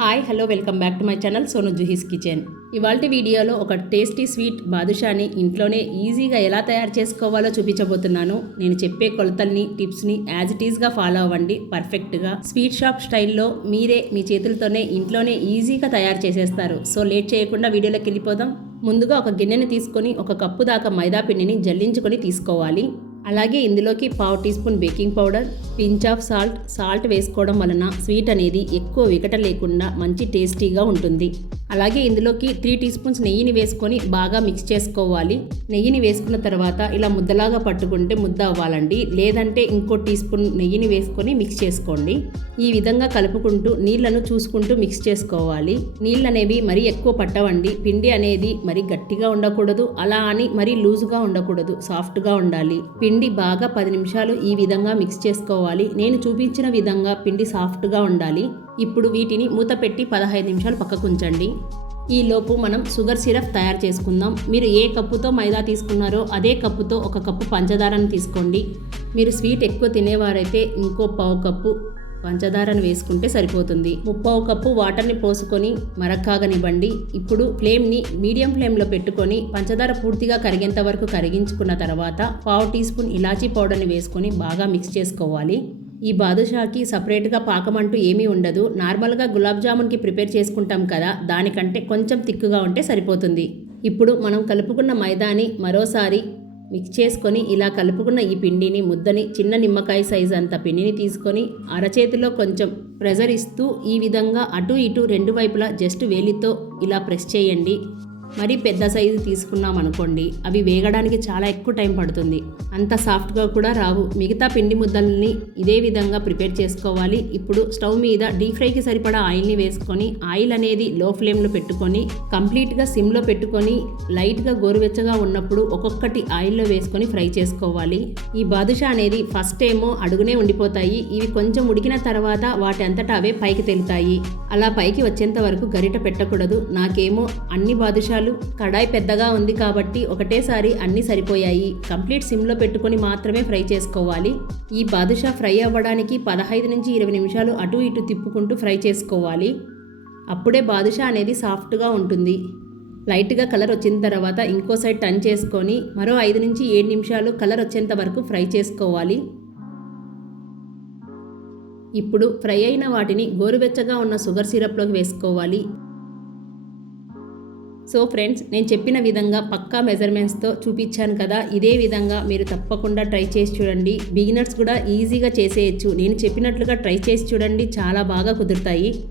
Hi hello welcome back to my channel Sonu Juhi's kitchen. ఇవాళ వీడియోలో ఒక tasty sweet బాదుషాని ఇంట్లోనే ఈజీగా ఎలా తయారు చేసుకోవాలో చూపించబోతున్నాను. నేను చెప్పే కొలతల్ని టిప్స్ని యాజ్ ఇట్ ఈస్గా ఫాలో అవ్వండి. పర్ఫెక్ట్గా స్వీట్ షాప్ స్టైల్లో మీరే మీ చేతులతోనే ఇంట్లోనే ఈజీగా తయారు చేసేస్తారు. సో లేట్ చేయకుండా వీడియోలోకి వెళ్ళిపోదాం. ముందుగా ఒక గిన్నెని తీసుకొని ఒక కప్పు దాకా మైదా పిండిని జల్లించుకొని తీసుకోవాలి. అలాగే ఇందులోకి పావు teaspoon baking powder pinch of salt salt వేసుకోవడం వలన స్వీట్ అనేది ఎక్కువ వికట లేకుండా మంచి టేస్టీగా ఉంటుంది. అలాగే ఇందులోకి త్రీ టీ స్పూన్స్ నెయ్యిని వేసుకొని బాగా మిక్స్ చేసుకోవాలి. నెయ్యిని వేసుకున్న తర్వాత ఇలా ముద్దలాగా పట్టుకుంటే ముద్ద అవ్వాలండి. లేదంటే ఇంకో టీ స్పూన్ నెయ్యిని వేసుకొని మిక్స్ చేసుకోండి. ఈ విధంగా కలుపుకుంటూ నీళ్ళను చూసుకుంటూ మిక్స్ చేసుకోవాలి. నీళ్ళు అనేవి మరీ ఎక్కువ పట్టవండి. పిండి అనేది మరీ గట్టిగా ఉండకూడదు. అలా అని మరీ లూజుగా ఉండకూడదు. సాఫ్ట్గా ఉండాలి. పిండి బాగా పది నిమిషాలు ఈ విధంగా మిక్స్ చేసుకోవాలి. నేను చూపించిన విధంగా పిండి సాఫ్ట్గా ఉండాలి. ఇప్పుడు వీటిని మూత పెట్టి పదహైదు నిమిషాలు పక్కకు ఉంచండి. ఈ లోపు మనం షుగర్ సిరప్ తయారు చేసుకుందాం. మీరు ఏ కప్పుతో మైదా తీసుకున్నారో అదే కప్పుతో ఒక కప్పు పంచదారను తీసుకోండి. మీరు స్వీట్ ఎక్కువ తినేవారైతే ఇంకో పావు కప్పు పంచదారను వేసుకుంటే సరిపోతుంది. ముప్పావు కప్పు వాటర్ని పోసుకొని మరక్కాగనివ్వండి. ఇప్పుడు ఫ్లేమ్ని మీడియం ఫ్లేమ్లో పెట్టుకొని పంచదార పూర్తిగా కరిగేంత వరకు కరిగించుకున్న తర్వాత పావు టీ స్పూన్ ఇలాచీ పౌడర్ని వేసుకొని బాగా మిక్స్ చేసుకోవాలి. ఈ బాదుషాకి సపరేట్గా పాకం అంటూ ఏమీ ఉండదు. నార్మల్గా గులాబ్ జామున్కి ప్రిపేర్ చేసుకుంటాం కదా దానికంటే కొంచెం తిక్కుగా ఉంటే సరిపోతుంది. ఇప్పుడు మనం కలుపుకున్న మైదాని మరోసారి మిక్స్ చేసుకొని ఇలా కలుపుకున్న ఈ పిండిని ముద్దని చిన్న నిమ్మకాయ సైజ్ అంత పిండిని తీసుకొని అరచేతిలో కొంచెం ప్రెజర్ ఇస్తూ ఈ విధంగా అటు ఇటు రెండు వైపులా జస్ట్ వేలితో ఇలా ప్రెస్ చేయండి. మరి పెద్ద సైజు తీసుకున్నాం అనుకోండి అవి వేగడానికి చాలా ఎక్కువ టైం పడుతుంది. అంత సాఫ్ట్గా కూడా రావు. మిగతా పిండి ముద్దల్ని ఇదే విధంగా ప్రిపేర్ చేసుకోవాలి. ఇప్పుడు స్టవ్ మీద డీప్ ఫ్రైకి సరిపడా ఆయిల్ని వేసుకొని ఆయిల్ అనేది లో ఫ్లేమ్లో పెట్టుకొని కంప్లీట్గా సిమ్లో పెట్టుకొని లైట్గా గోరువెచ్చగా ఉన్నప్పుడు ఒక్కొక్కటి ఆయిల్లో వేసుకొని ఫ్రై చేసుకోవాలి. ఈ బాదుషా అనేది ఫస్ట్ ఏమో అడుగునే ఉండిపోతాయి. ఇవి కొంచెం ఉడికిన తర్వాత వాటి అంతటా అవే పైకి తెలుతాయి. అలా పైకి వచ్చేంత వరకు గరిట పెట్టకూడదు. నాకేమో అన్ని బాదుషా బాదుషాలు కడాయి పెద్దగా ఉంది కాబట్టి ఒకటేసారి అన్ని సరిపోయాయి. కంప్లీట్ సిమ్లో పెట్టుకొని మాత్రమే ఫ్రై చేసుకోవాలి. ఈ బాదుషా ఫ్రై అవ్వడానికి పదహైదు నుంచి ఇరవై నిమిషాలు అటు ఇటు తిప్పుకుంటూ ఫ్రై చేసుకోవాలి. అప్పుడే బాదుషా అనేది సాఫ్ట్గా ఉంటుంది. లైట్గా కలర్ వచ్చిన తర్వాత ఇంకో సైడ్ టర్న్ చేసుకొని మరో ఐదు నుంచి ఏడు నిమిషాలు కలర్ వచ్చేంత వరకు ఫ్రై చేసుకోవాలి. ఇప్పుడు ఫ్రై అయిన వాటిని గోరువెచ్చగా ఉన్న షుగర్ సిరప్లోకి వేసుకోవాలి. సో ఫ్రెండ్స్ నేను చెప్పిన విధంగా పక్కా మెజర్మెంట్స్తో చూపించాను కదా ఇదే విధంగా మీరు తప్పకుండా ట్రై చేసి చూడండి. బిగినర్స్ కూడా ఈజీగా చేసేయచ్చు. నేను చెప్పినట్లుగా ట్రై చేసి చూడండి చాలా బాగా కుదురుతాయి.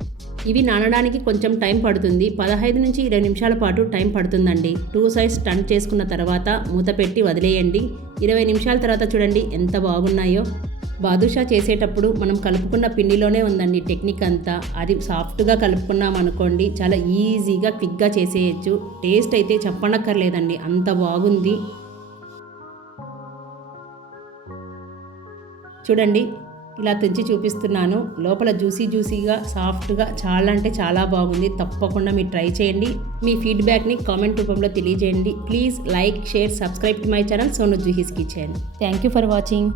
ఇవి నానడానికి కొంచెం టైం పడుతుంది. పదహైదు నుంచి ఇరవై నిమిషాల పాటు టైం పడుతుందండి. టూ సైడ్స్ టన్ చేసుకున్న తర్వాత మూత పెట్టి వదిలేయండి. ఇరవై నిమిషాల తర్వాత చూడండి ఎంత బాగున్నాయో. బాదుషా చేసేటప్పుడు మనం కలుపుకున్న పిండిలోనే ఉందండి టెక్నిక్ అంతా. అది సాఫ్ట్గా కలుపుకున్నాం అనుకోండి చాలా ఈజీగా క్విక్గా చేసేయచ్చు. టేస్ట్ అయితే చెప్పనక్కర్లేదండి అంత బాగుంది. చూడండి ఇలా తెచ్చి చూపిస్తున్నాను. లోపల జ్యూసీ జ్యూసీగా సాఫ్ట్గా చాలా అంటే చాలా బాగుంది. తప్పకుండా మీరు ట్రై చేయండి. మీ ఫీడ్బ్యాక్ని కామెంట్ రూపంలో తెలియజేయండి. Please like share subscribe to my channel Sonu Juhi's kitchen thank you for watching